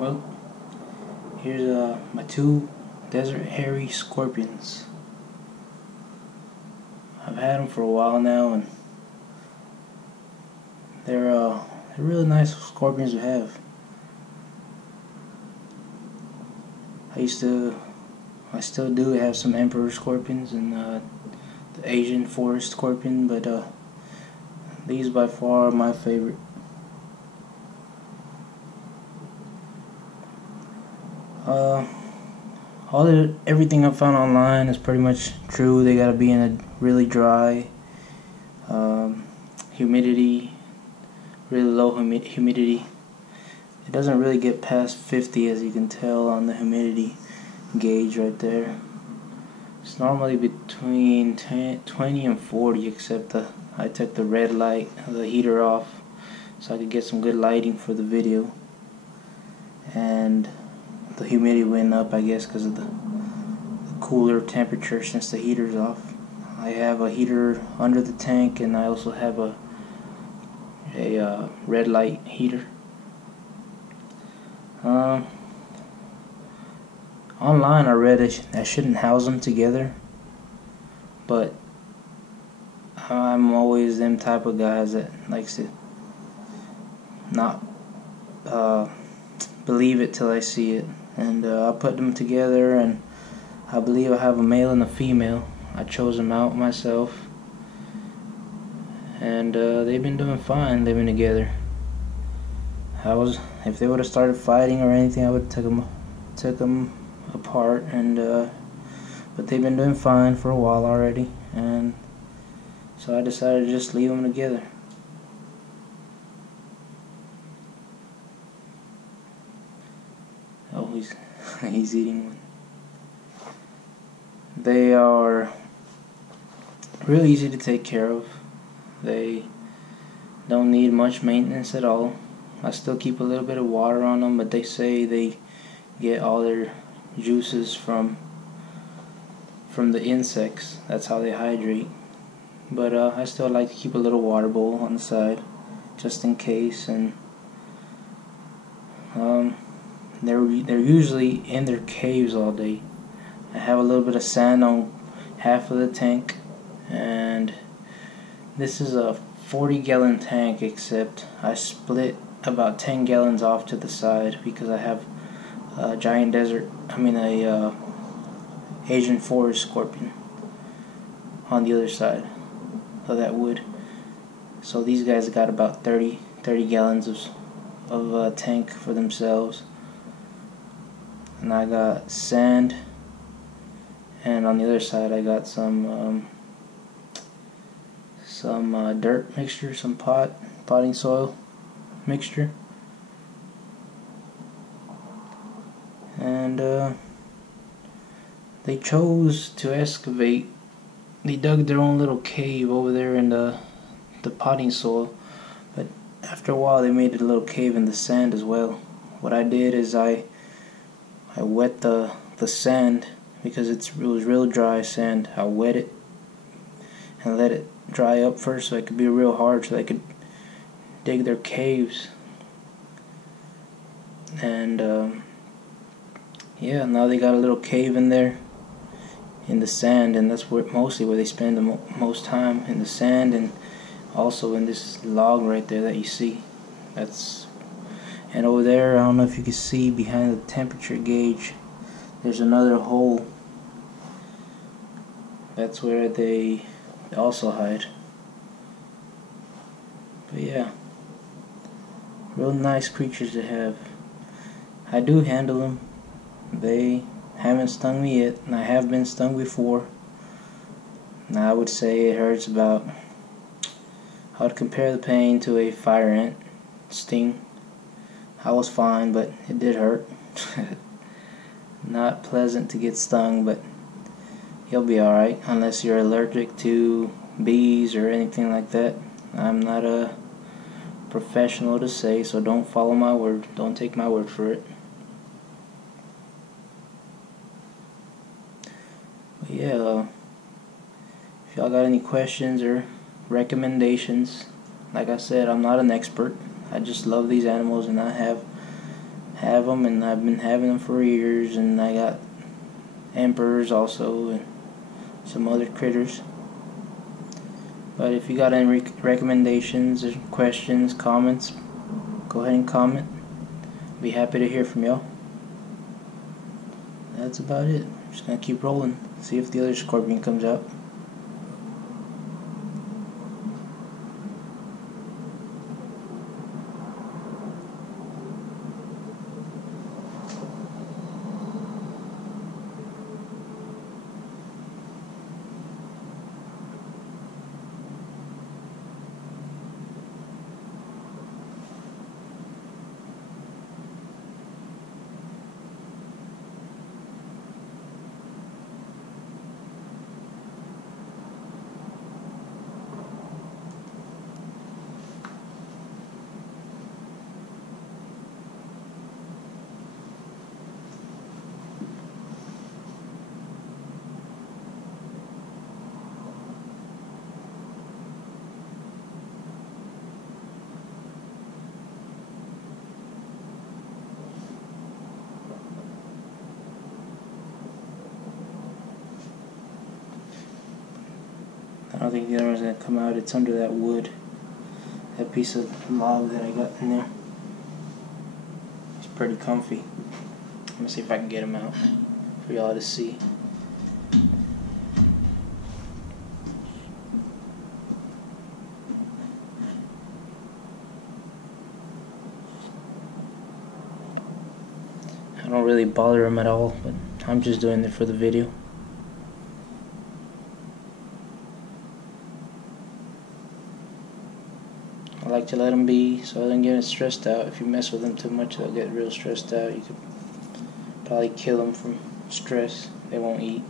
Well, here's my two desert hairy scorpions. I've had them for a while now, and they're really nice scorpions to have. I still do have some emperor scorpions and the Asian forest scorpion, but these by far are my favorite. Everything I found online is pretty much true. They gotta be in a really dry, humidity, really low humidity. It doesn't really get past 50, as you can tell on the humidity gauge right there. It's normally between 20 and 40, except I took the red light, the heater off, so I could get some good lighting for the video. And the humidity went up, I guess, because of the cooler temperature since the heater's off. I have a heater under the tank, and I also have a red light heater. Online I read I shouldn't house them together, but I'm always them type of guys that likes to not believe it till I see it. And I put them together, and I believe I have a male and a female. I chose them out myself, and they've been doing fine living together. If they would have started fighting or anything, I would have took them apart, and but they've been doing fine for a while already, and so I decided to just leave them together. Oh, he's eating one. They are really easy to take care of. They don't need much maintenance at all. I still keep a little bit of water on them, but they say they get all their juices from the insects. That's how they hydrate. But I still like to keep a little water bowl on the side, just in case. And they're usually in their caves all day. I have a little bit of sand on half of the tank, and this is a 40-gallon tank, except I split about 10 gallons off to the side because I have a Asian forest scorpion on the other side of that wood. So these guys got about 30 gallons of tank for themselves. And I got sand, and on the other side I got some dirt mixture, some potting soil mixture. And they chose to excavate. They dug their own little cave over there in the potting soil, but after a while they made a little cave in the sand as well. What I did is I wet the sand, because it was real dry sand. I wet it and let it dry up first, so it could be real hard, so they could dig their caves. And yeah, now they got a little cave in there in the sand, and that's mostly where they spend the most time, in the sand, and also in this log right there that you see. And over there, I don't know if you can see behind the temperature gauge, there's another hole. That's where they also hide. But yeah, real nice creatures to have. I do handle them. They haven't stung me yet, and I have been stung before. Now I would say it hurts about, I would compare the pain to a fire ant sting. I was fine, but it did hurt. Not pleasant to get stung, but you'll be alright, unless you're allergic to bees or anything like that. I'm not a professional to say, so don't follow my word. Don't take my word for it. But yeah, if y'all got any questions or recommendations, like I said, I'm not an expert. I just love these animals, and I have have them, and I've been having them for years. And I got emperors also, and some other critters. But if you got any recommendations or questions, comments, go ahead and comment. Be happy to hear from y'all. That's about it. Just gonna keep rolling. See if the other scorpion comes out. I don't think the other one's gonna come out. It's under that wood, that piece of log that I got in there. It's pretty comfy. Let me see if I can get him out for y'all to see. I don't really bother him at all, but I'm just doing it for the video. I like to let them be so they don't get stressed out. If you mess with them too much, they'll get real stressed out. You could probably kill them from stress. They won't eat.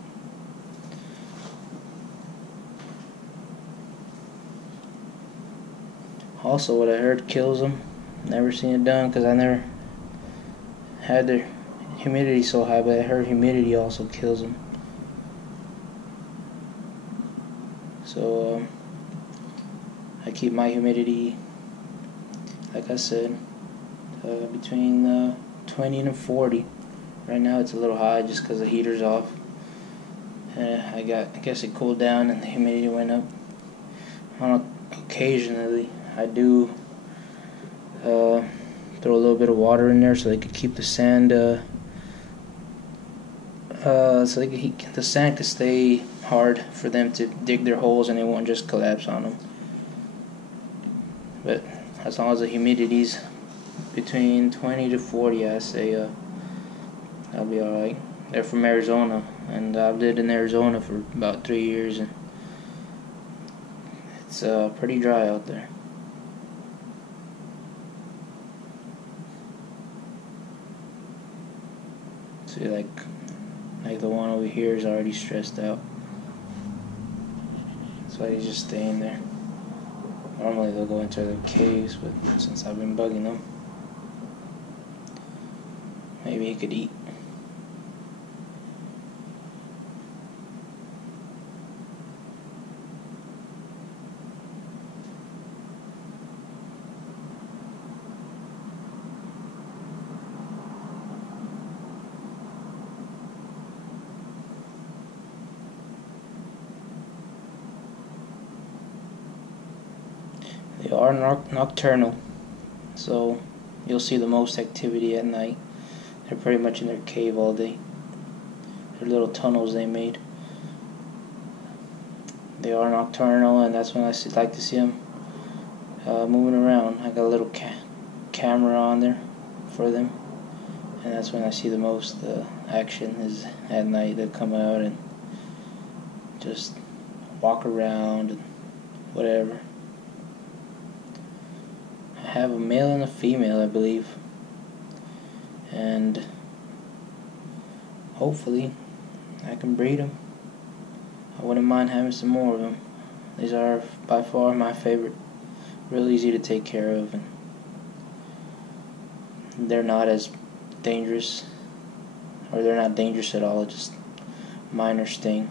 Also, what I heard kills them. Never seen it done because I never had their humidity so high, but I heard humidity also kills them. So I keep my humidity, like I said, between 20 and 40. Right now it's a little high just because the heater's off. I guess it cooled down and the humidity went up. Occasionally I do throw a little bit of water in there so they could keep the sand the sand could stay hard for them to dig their holes and it won't just collapse on them. But as long as the humidity's between 20 to 40, I say I'll be alright. They're from Arizona, and I've lived in Arizona for about 3 years, and it's pretty dry out there. See, like the one over here is already stressed out. That's why he's just staying there. Normally they'll go into the caves, but since I've been bugging them, maybe he could eat. They are nocturnal, so you'll see the most activity at night. They're pretty much in their cave all day. They're little tunnels they made. They are nocturnal, and that's when I like to see them moving around. I got a little camera on there for them, and that's when I see the most action is at night. They come out and just walk around and whatever. I have a male and a female, I believe, and hopefully I can breed them. I wouldn't mind having some more of them. These are by far my favorite. Real easy to take care of, and they're not as dangerous, or they're not dangerous at all, just minor sting.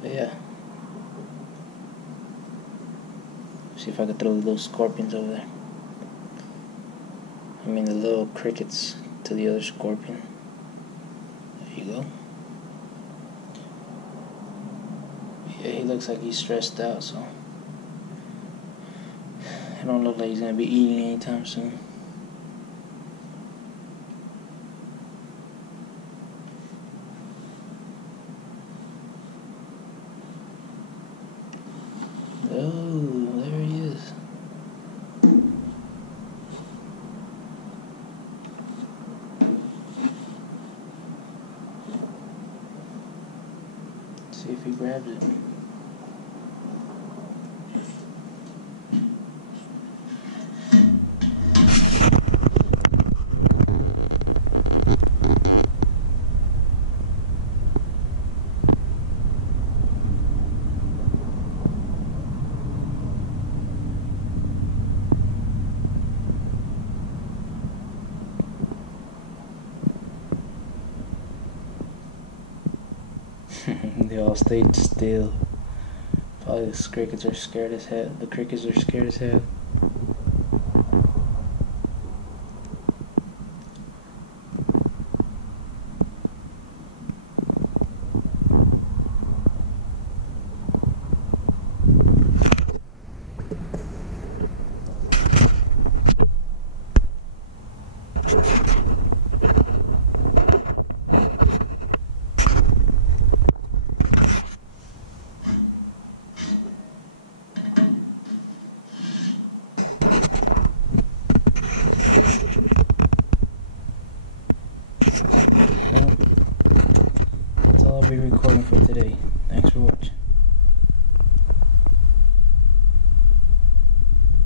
But yeah. See if I can throw those scorpions over there. I mean the little crickets to the other scorpion. There you go. Yeah, he looks like he's stressed out, so it don't look like he's gonna be eating anytime soon. Oh, there he is. See if he grabs it. They all stayed still. Probably the crickets are scared as hell. The crickets are scared as hell.